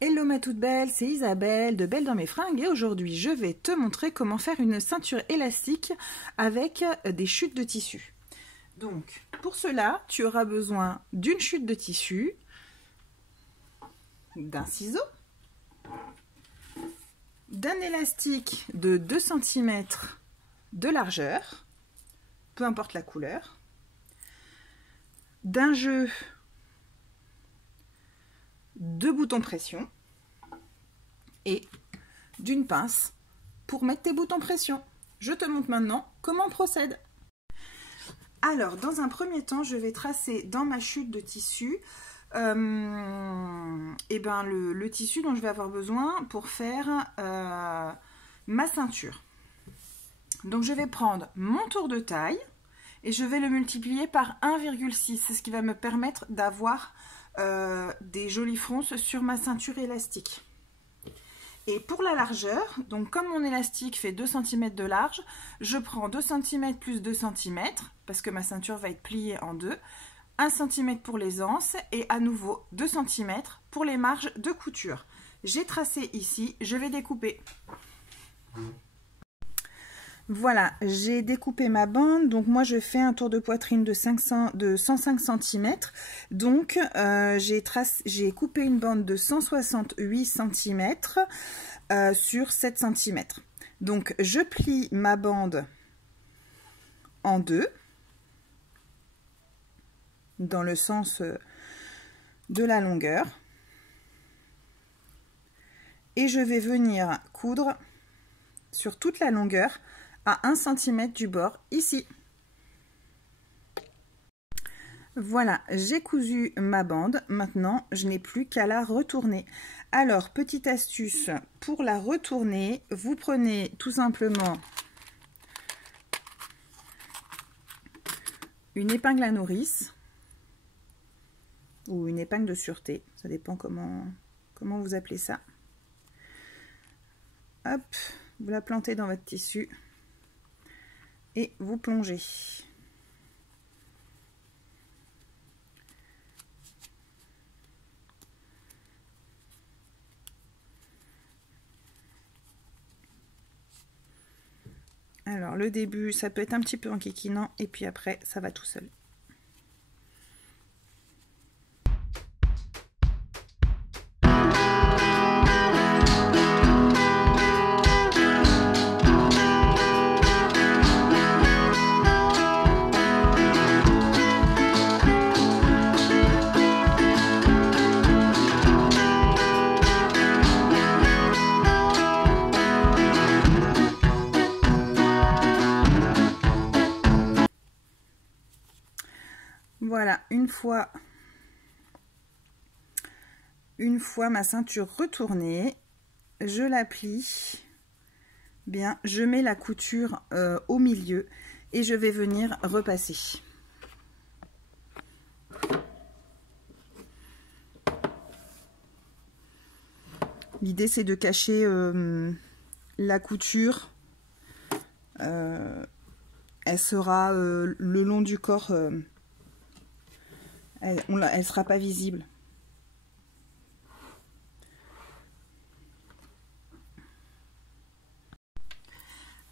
Hello ma toute belle, c'est Isabelle de Belle dans mes fringues et aujourd'hui je vais te montrer comment faire une ceinture élastique avec des chutes de tissu. Donc pour cela tu auras besoin d'une chute de tissu, d'un ciseau, d'un élastique de 2 cm de largeur, peu importe la couleur, d'un jeu de boutons pression et d'une pince pour mettre tes boutons pression. Je te montre maintenant comment on procède. Alors, dans un premier temps, je vais tracer dans ma chute de tissu le tissu dont je vais avoir besoin pour faire ma ceinture. Donc, je vais prendre mon tour de taille et je vais le multiplier par 1,6. C'est ce qui va me permettre d'avoir des jolies fronces sur ma ceinture élastique. Et pour la largeur, donc comme mon élastique fait 2 cm de large, je prends 2 cm plus 2 cm, parce que ma ceinture va être pliée en deux, 1 cm pour les anses et à nouveau 2 cm pour les marges de couture. J'ai tracé ici, je vais découper. Voilà, j'ai découpé ma bande, donc moi je fais un tour de poitrine de 105 cm, donc j'ai coupé une bande de 168 cm sur 7 cm. Donc je plie ma bande en deux, dans le sens de la longueur, et je vais venir coudre sur toute la longueur à 1 cm du bord ici. Voilà, j'ai cousu ma bande. Maintenant, je n'ai plus qu'à la retourner. Alors, petite astuce, pour la retourner, vous prenez tout simplement une épingle à nourrice ou une épingle de sûreté, ça dépend comment vous appelez ça. Hop, vous la plantez dans votre tissu et vous plongez. Alors le début ça peut être un petit peu enquiquinant et puis après ça va tout seul. Voilà, une fois ma ceinture retournée, je la plie bien, je mets la couture au milieu et je vais venir repasser. L'idée c'est de cacher la couture, elle sera le long du corps. Elle sera pas visible.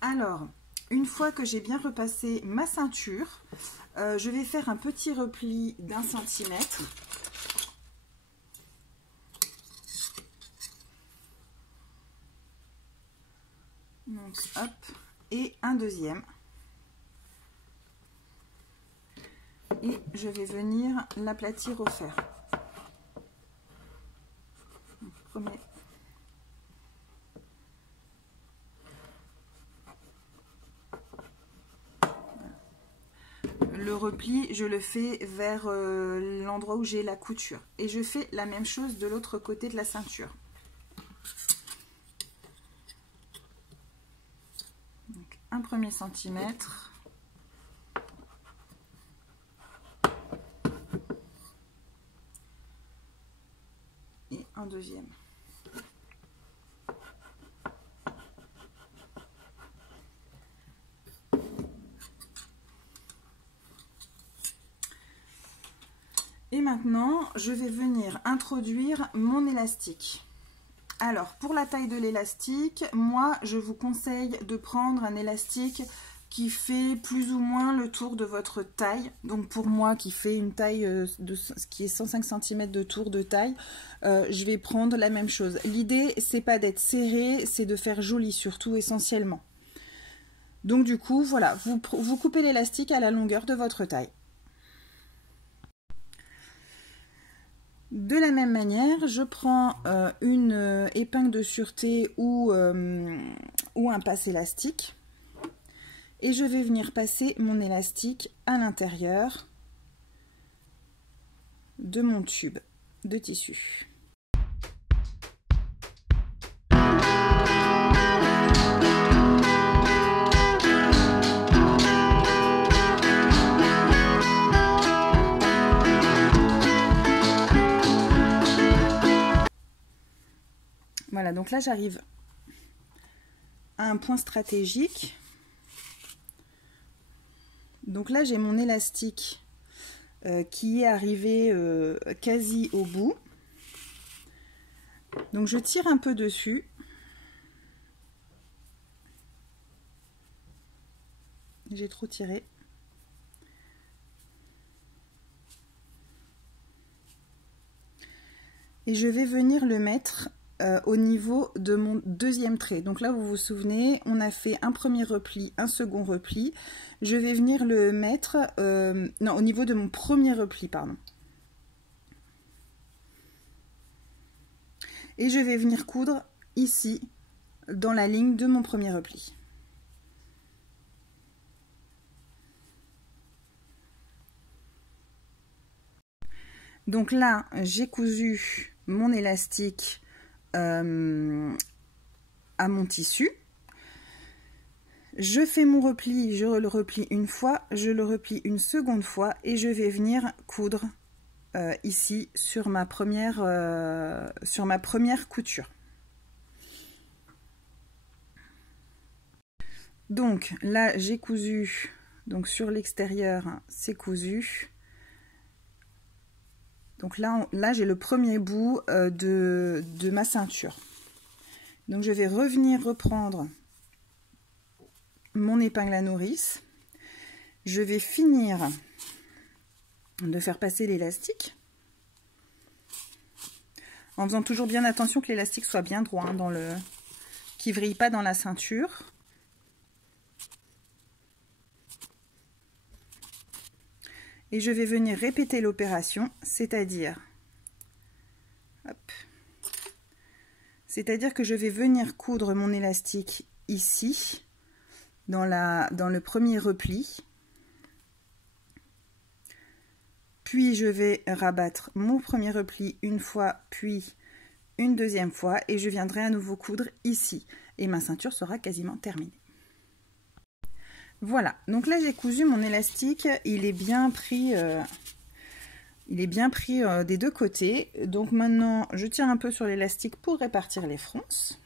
Alors, une fois que j'ai bien repassé ma ceinture, je vais faire un petit repli d'1 cm. Donc, hop, et un deuxième. Et je vais venir l'aplatir au fer. Premier. Le repli, je le fais vers l'endroit où j'ai la couture. Et je fais la même chose de l'autre côté de la ceinture. Donc, un premier centimètre. Et un deuxième. Et maintenant, je vais venir introduire mon élastique. Alors, pour la taille de l'élastique, moi, je vous conseille de prendre un élastique qui fait plus ou moins le tour de votre taille. Donc, pour moi, qui fait une taille qui est 105 cm de tour de taille, je vais prendre la même chose. L'idée, c'est pas d'être serré, c'est de faire joli, surtout essentiellement. Donc, du coup, voilà, vous coupez l'élastique à la longueur de votre taille. De la même manière, je prends une épingle de sûreté ou un passe élastique et je vais venir passer mon élastique à l'intérieur de mon tube de tissu. Voilà, donc là j'arrive à un point stratégique. Donc là j'ai mon élastique qui est arrivé quasi au bout. Donc je tire un peu dessus. J'ai trop tiré. Et je vais venir le mettre au niveau de mon deuxième trait. Donc là, vous vous souvenez, on a fait un premier repli, un second repli. Je vais venir le mettre non, au niveau de mon premier repli, pardon. Et je vais venir coudre ici, dans la ligne de mon premier repli. Donc là, j'ai cousu mon élastique à mon tissu. Je fais mon repli, je le replie une fois, je le replie une seconde fois et je vais venir coudre ici sur ma première couture. Donc là j'ai cousu, donc sur l'extérieur c'est cousu. Donc là j'ai le premier bout de ma ceinture. Donc je vais revenir reprendre mon épingle à nourrice. Je vais finir de faire passer l'élastique en faisant toujours bien attention que l'élastique soit bien droit, hein, qui vrille pas dans la ceinture. Et je vais venir répéter l'opération, c'est-à-dire que je vais venir coudre mon élastique ici, dans le premier repli. Puis je vais rabattre mon premier repli une fois, puis une deuxième fois, et je viendrai à nouveau coudre ici. Et ma ceinture sera quasiment terminée. Voilà, donc là j'ai cousu mon élastique, il est bien pris des deux côtés. Donc maintenant je tire un peu sur l'élastique pour répartir les fronces.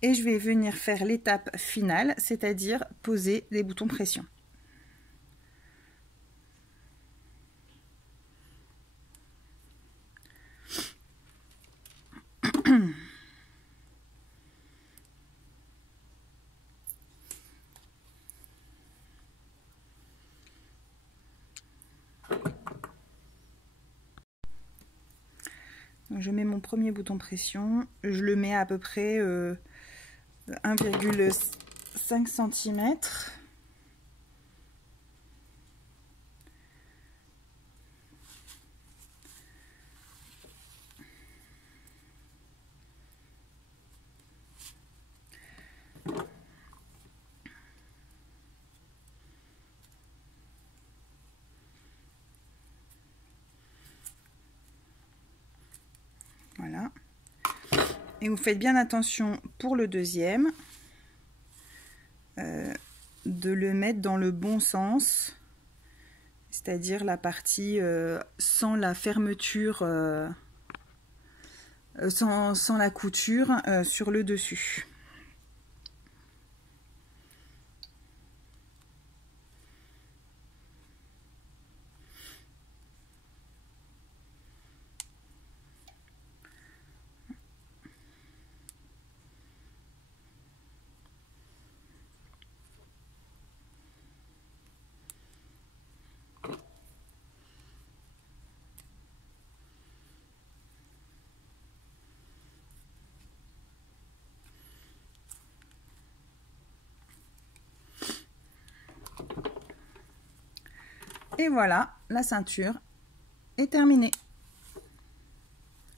Et je vais venir faire l'étape finale, c'est-à-dire poser les boutons pression. Je mets mon premier bouton pression, je le mets à peu près 1,5 cm. Voilà. Et vous faites bien attention pour le deuxième, de le mettre dans le bon sens, c'est-à-dire la partie sans la fermeture, sans la couture sur le dessus. Et voilà, la ceinture est terminée.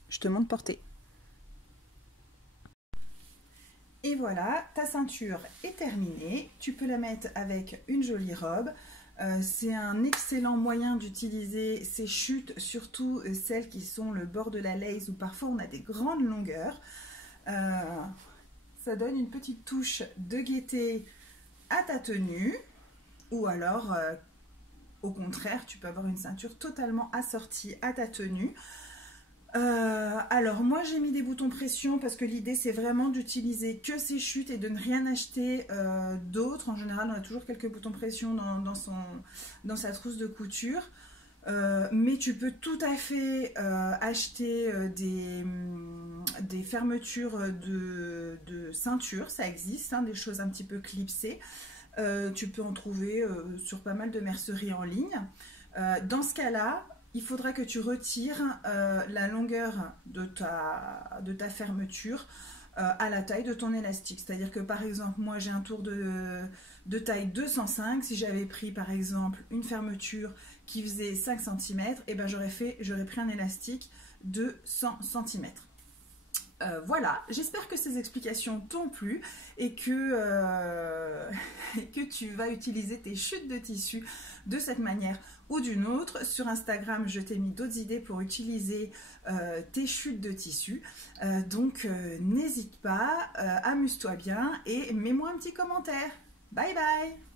Je te montre porter. Et voilà, ta ceinture est terminée. Tu peux la mettre avec une jolie robe. C'est un excellent moyen d'utiliser ces chutes, surtout celles qui sont le bord de la lace où parfois on a des grandes longueurs. Ça donne une petite touche de gaieté à ta tenue, ou alors au contraire tu peux avoir une ceinture totalement assortie à ta tenue. Alors moi j'ai mis des boutons pression parce que l'idée c'est vraiment d'utiliser que ces chutes et de ne rien acheter d'autres. En général on a toujours quelques boutons pression dans sa trousse de couture. Mais tu peux tout à fait acheter des fermetures de ceinture, ça existe, hein, des choses un petit peu clipsées. Tu peux en trouver sur pas mal de merceries en ligne. Dans ce cas-là, il faudra que tu retires la longueur de ta fermeture à la taille de ton élastique. C'est-à-dire que par exemple, moi j'ai un tour de taille 205. Si j'avais pris par exemple une fermeture qui faisait 5 cm, et ben j'aurais pris un élastique de 100 cm. Voilà, j'espère que ces explications t'ont plu et que tu vas utiliser tes chutes de tissu de cette manière ou d'une autre. Sur Instagram, je t'ai mis d'autres idées pour utiliser tes chutes de tissu. Donc, n'hésite pas, amuse-toi bien et mets-moi un petit commentaire. Bye bye!